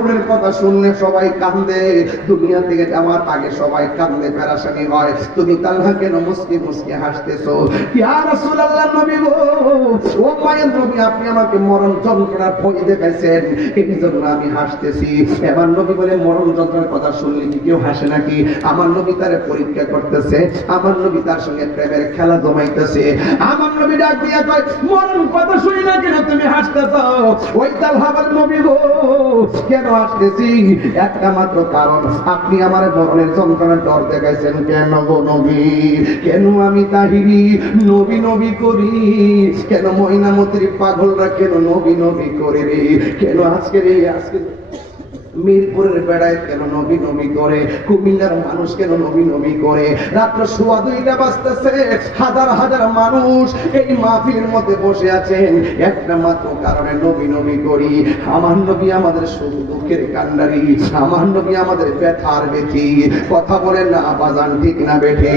মরণের কথা শুনলে সবাই কান্দে দুনিয়া থেকে যাওয়ার আগে সবাই কান্দে পেরাশানি হয়। তুমি তাল্লাহ কেন মুসকি মুসকি হাসতেছো। ইয়া রাসূলুল্লাহ নবী গো, ও মায়ের নবী, আপনি আমাকে মরণ যন্ত্রণার ভয় দেখাইছেন। এই জন্য আমি হাসতেছি। এবার নবী বলে, মরণ যন্ত্রণার কথা শুনলে কি কেউ হাসে নাকি? আমার নবী তারে পরীক্ষা করতেছে। আমার নবী তার সঙ্গে প্রেমের খেলা জমাইতেছে। আমার নবী ডাক দিয়া কয়, মরণ কথা শুনি না কেন তুমি হাসতেছ? ওই নবী গো, কেন হাসতেছি একটা মাত্র কারণ, আপনি আমার মরণের যন্ত্রণার ডর দেখাইছেন। কেন গো নবী? কেন আমি তাহিরি? নবী নবী করি। কেন ময়নামতির পাগলরা কেন নবী নবী করে রে? কেন আজকের এই আজকে মিরপুরের বেড়ায় কেন নবী নবী করে? কুমিল্লার মানুষ কেন নবী নবী করে? রাত্র সোয়া দুইটা বাজতেছে, হাজার হাজার মানুষ এই মাহফিলের মধ্যে বসে আছেন। একটা মাত্র কারণে নবী নবী করি। আমার নবী আমাদের সুখ দুঃখের কান্ডারি আমার নবী আমাদের ব্যথার বেঠি কথা বলেন না, বাজান ঠিক না বেঠে।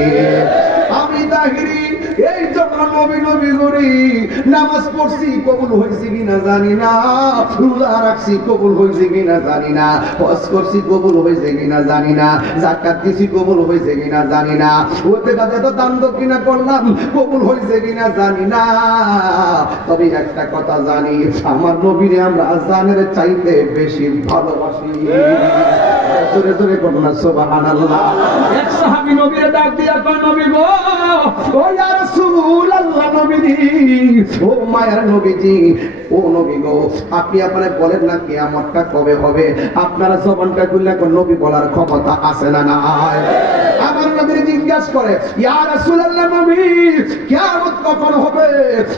আমি তাহিরি এই জন্য নবী নবী করি, নামাজ পড়ছি, কবুল হয়েছে কিনা জানি না। রোজা রাখছি, কবুল হয়েছে কিনা জানি না। হজ করছি, কবুল হয়েছে কিনা জানি না। জাকাত দিছি, কবুল হয়েছে কিনা জানি না। ওতে কাজে তো দান দক্ষিণা করলাম, কবুল হয়েছে কিনা জানি না। তবে একটা কথা জানি, আমার নবীরে আমরা জানের চাইতে বেশি ভালোবাসি। জোরে জোরে করুন সুবহানাল্লাহ। এক সাহাবী নবীর ডাক দিয়া নবী গো নবীজি নবীজি আপনি আপনারা বলেন না কবে হবে? আপনারা জবানটা খুললে নবী বলার ক্ষমতা আসে না না আমার নবীর জিজ্ঞাসা করে, ইয়া রাসূলুল্লাহ নবী কিয়ামত কখন হবে?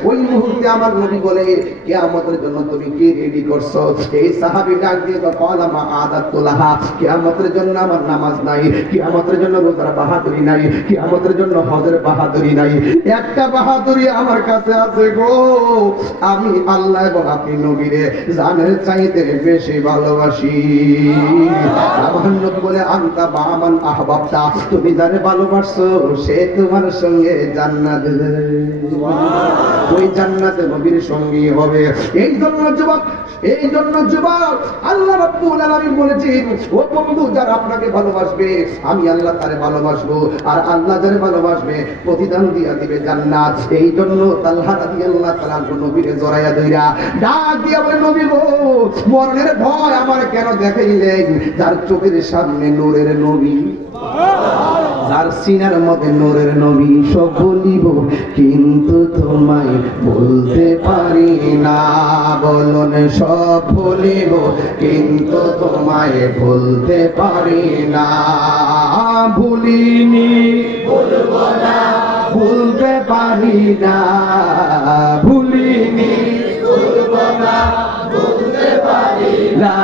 ওই মুহূর্তে আমার নবী বলে, কিয়ামতের জন্য তুমি কি রেডি করছ? এই সাহাবী ডাক দিয়ে তো কলা মা আদাতুল্লাহা কিয়ামতের জন্য আমার নামাজ নাই, কিয়ামতের জন্য রোজার বাহাদুরি নাই, কিয়ামতের জন্য হজের বাহাদুরি নাই। একটা বাহাদুরি আমার কাছে আছে গো। আমি আল্লাহ এবং আপনি নবীরে জানের চাইতে বেশি ভালোবাসি। আমার নবী বলে, আন্তা বা আমান আহবাবতা, তুমি যারে ভালোবাসছো সে তোমার সঙ্গে জান্নাত। ওই জান্নাতে নবীর সঙ্গী হবে। এই জন্য যুবক, এই জন্য যুবক, আল্লাহ রাব্বুল আলামিন বলেছেন, ও বন্ধু, যারা আপনাকে ভালোবাসবে, আমি আল্লাহ তারে ভালোবাসবো। আর আল্লাহ যারে ভালোবাসবে, প্রতিদান দিয়া দিবে জান্নাত। এই জন্য তাল্লাহ রাদিয়াল্লাহু তাআলা নবীরে জড়াইয়া দইরা ডাক দিয়া বলে, নবী গো, মরণের ভয় আমার কেন দেখাইলেন? যার চোখের সামনে নূরের নবী। যার সিনার মধ্যে নূরের নবী সব বলিব, কিন্তু তোমায় বলতে পারি না। বলন, সব বলিব, কিন্তু তোমায় বলতে পারি না। ভুলিনি, ভুলতে পারি না। ভুলিনি ভুলতে পারি না।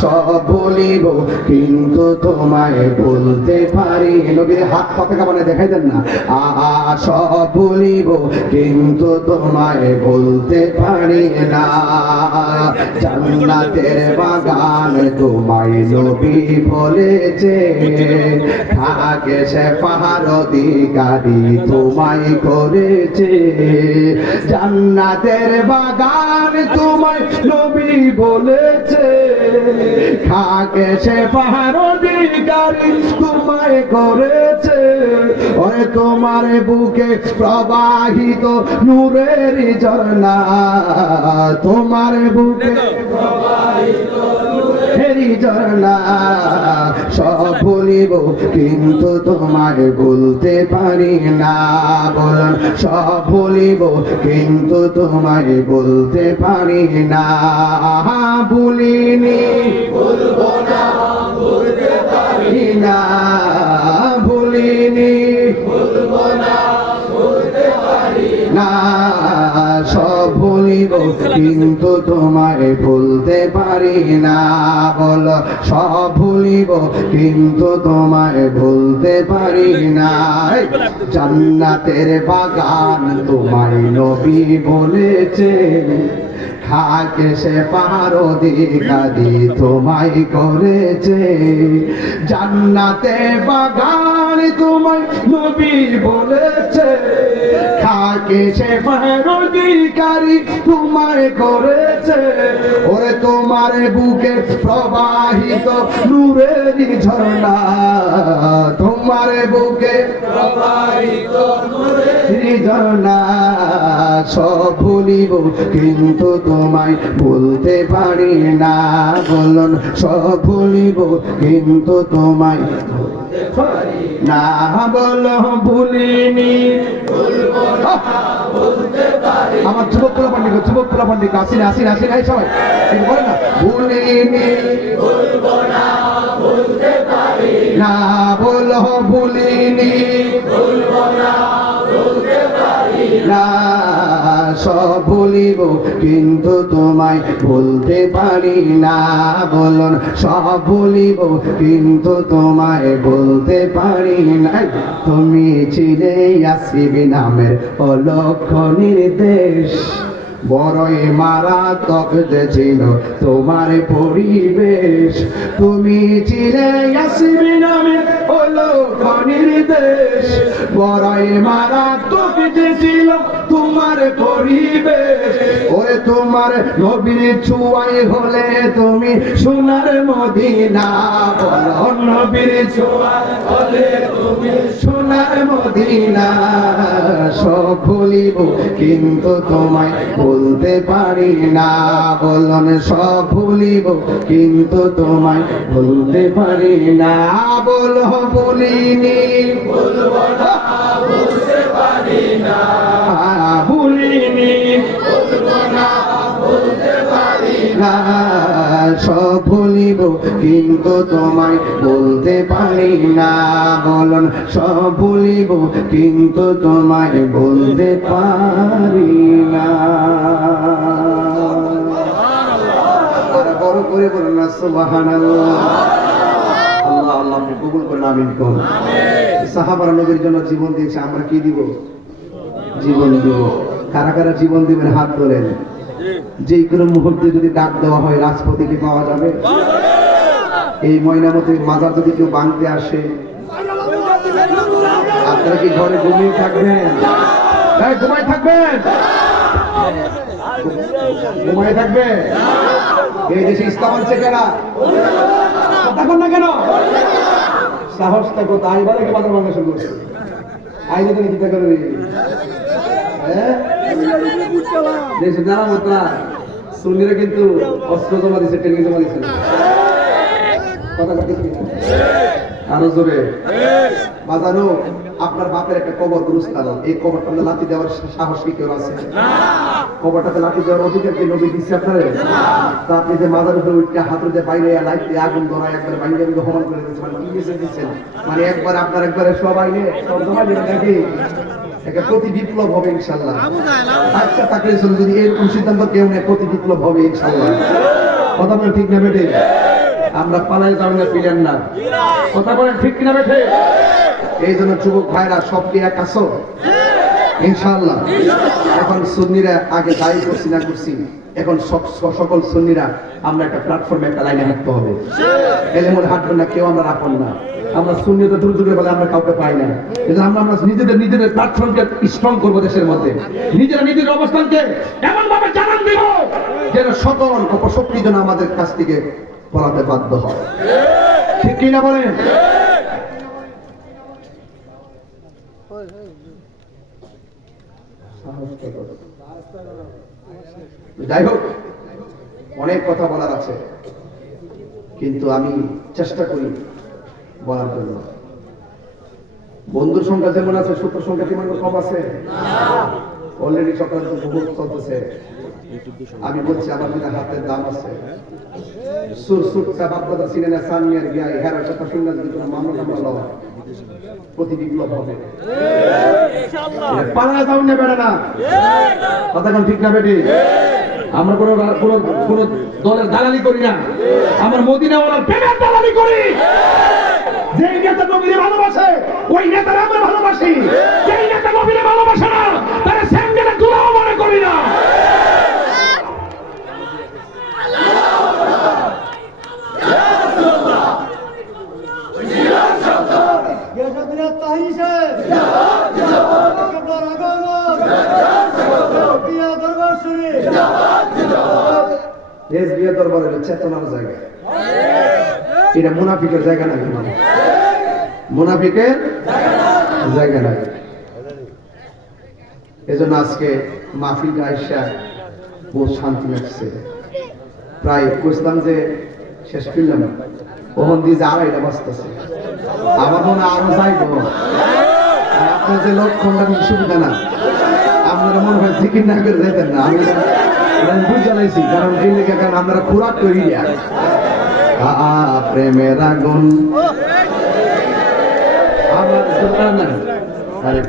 সব বলিব, কিন্তু তোমায় বলতে পারি নবীর হাত পতাকা মানে দেখাই দেন না। আহা, সব বলিব, কিন্তু তোমায় বলতে পারি না। জান্নাতের বাগান তোমায় নবী বলেছে। থাকে সে পাহাড় অধিকারী তোমায় করেছে। জান্নাতের বাগান তোমায় নবী বলেছে। খাকে সে পাহাড় অধিকারী তোমায় করেছে। ওরে তোমার বুকে প্রবাহিত নূরের ঝর্ণা। তোমার বুকে ফেরি ঝর্ণা। কিন্তু তোমার বলতে পারি না। বলন, সব বলিব কিন্তু তোমার বলতে পারি না। বলিনি না পারি না। কিন্তু তোমায় ভুলতে পারি না, বল, সব ভুলিব, কিন্তু তোমায় ভুলতে পারি না। জান্নাতের বাগান তোমায় নবী বলেছে। খাকে সে পাহার অধিকারী তোমায় করেছে। জান্নাতে বাগান তোমায় নবী বলেছে। খাকে সে পাহার অধিকারী তোমায় করেছে। ওরে তোমার বুকে প্রবাহিত নূরের ঝর্ণা। তোমার বুকে প্রবাহিত নূরের ঝর্ণা। সব ভুলিব কিন্তু তোমায় বলতে পারি না। বলুন সব ভুলিব কিন্তু তোমায় না বলো ভুলিনি। আমার যুবক পোলা পান্ডিক যুবক পোলা পান্ডিক আসিন আসিন আসিন, এই সবাই। বলে না, ভুলিনি। না বলো ভুলিনি। না সব ভুলিব, কিন্তু তোমায় বলতে পারি না। বলুন, সব ভুলিব, কিন্তু তোমায় বলতে পারি না। তুমি চিরে আসিবি নামের অলক্ষ নির্দেশ। বড়ই মারাত্মক যে ছিল তোমার পরিবেশ। তুমি ছিলে আসিবি নামে হলো নির্দেশ বড়ই মারাত্মক যে ছিল তোমার পরিবেশ। ওরে তোমার নবীর ছুয়াই হলে তুমি সোনার মদিনা, বলো নবীর ছুয়াই হলে সোনার মদিনা সব ভুলিব কিন্তু তোমায় বলতে পারি না। বলন সব ভুলিব কিন্তু তোমায় বলতে পারি না। বল বলিনি আ, ভুলিনি না সব ভুলিব কিন্তু তোমায় বলতে পারি না। বলন সব ভুলিব কিন্তু তোমায় বলতে পারি না। আর বড় করে বলুন না সুবহানাল্লাহ। আল্লাহ আল্লাহ আপনি কবুল করেন আমিন কোন সাহাবারা নবীর জন্য জীবন দিয়েছে আমরা কি দিব? জীবন দিব। কারা কারা জীবন দিবেন হাত যে কোনো মুহূর্তে যদি ডাক দেওয়া হয় রাজপথে কি পাওয়া যাবে। এই ময়নামতির মাজার যদি কেউ বাঁধতে আসে আপনারা কি ঘরে ঘুমিয়ে থাকবেন? এই, ঘুমায় থাকবেন। ঘুমায় থাকবে এই দেশে ইসলাম আনছে কেনা? তখন না কেন? সাহস থাকো তাই বলে কি মাথার ভাঙা শুরু করছে? আইনে তুমি চিন্তা করে হ্যাঁ? দেশে জানা মাত্রা সুন্নিরা কিন্তু অস্ত্র জমা দিচ্ছে ট্রেনিং জমা দিচ্ছে কথা কথা আরও জোরে। বাজানো আপনার বাপের একটা কবর গুরুস্থান এই কবরটাতে লাঠি দেওয়ার সাহস কি কেউ আছে? কবরটাতে লাঠি দেওয়ার অধিকার কি নবী দিচ্ছে আপনার? তা আপনি যে মাজার উপরে উঠে হাতের যে বাইরে আগুন ধরা একবার বাইরে আমি দহন করে মানে কি মেসেজ দিচ্ছেন? মানে একবার আপনার একবারে সব আইনে সব জমা দেবেন নাকি? একটা প্রতি বিপ্লব হবে ইনশাল্লাহ। তাকে যদি এরকম সিদ্ধান্ত কেউ নেই প্রতি বিপ্লব হবে ইনশাল্লাহ। কথা বলে ঠিক না বেটে? আমরা পালাই যাও না পিলেন না। কথা বলেন ঠিক কিনা বেঠে? এই জন্য যুবক ভাইরা সব কি এক আসো ইনশাআল্লাহ। এখন সুন্নিরা আগে দায়ী করছি না করছি এখন সব- সকল সুন্নিরা আমরা একটা প্ল্যাটফর্মে একটা লাইনে হাঁটতে হবে। এলেমন হাঁটবেন না কেউ আমরা রাখুন না। আমরা সুন্নি তো দূর দূরে বলে আমরা কাউকে পাই না। জন্য আমরা আমরা নিজেদের নিজেদের প্ল্যাটফর্মকে স্ট্রং করব দেশের মধ্যে। নিজেরা নিজের অবস্থানকে এমন ভাবে জানান দিব যেন সকল অপশক্তি যেন আমাদের কাছ থেকে পড়াতে বাধ্য হয়। ঠিক কিনা বলেন? যাই হোক অনেক কথা বলার আছে কিন্তু আমি চেষ্টা করি বলার জন্য। বন্ধুর সংখ্যা যেমন আছে সূত্র সংখ্যা তেমন কম আছে? অলরেডি সকালে তো বহুত চলতেছে। আমি বলছি আমার মনে হাতের দাম আছে। সুর সুরটা বাপদাদা সিনেমা সানিয়ার গিয়া হেরা কথা শুনলে যদি কোনো মামলা টামলা লওয়া প্রতি বিপ্লব হবে। পালা যাও না বেড়ে না কথা কোন ঠিক না বেটি? আমরা কোনো কোনো কোনো দলের দালালি করি না। আমার মদিনাওয়ালার প্রেমের দালালি করি। যেই নেতা নবীরে ভালোবাসে ওই নেতারা আমরা ভালোবাসি। যেই নেতা ভালোবাসে না তারা স্যান্ডেলের দুলাও মনে করি না দরবার হলো চেতনার জায়গা। এটা মুনাফিকের জায়গা নাকি মানে? মুনাফিকের জায়গা নাকি এজন্য আজকে মাহফিল আইসা বহুত শান্তি লাগছে। প্রায় বুঝলাম যে শেষ ফিরলাম ওখান দিয়ে যে আড়াইটা বাঁচতেছে আমার মনে আরও যাইব। আপনার যে লক্ষণটা কিন্তু সুবিধা না আপনারা মনে হয় জিকির না করে যেতেন না। আমি বুঝে লাইছি কারণ লেগে কারণ আপনারা খুরাক তৈরি আমার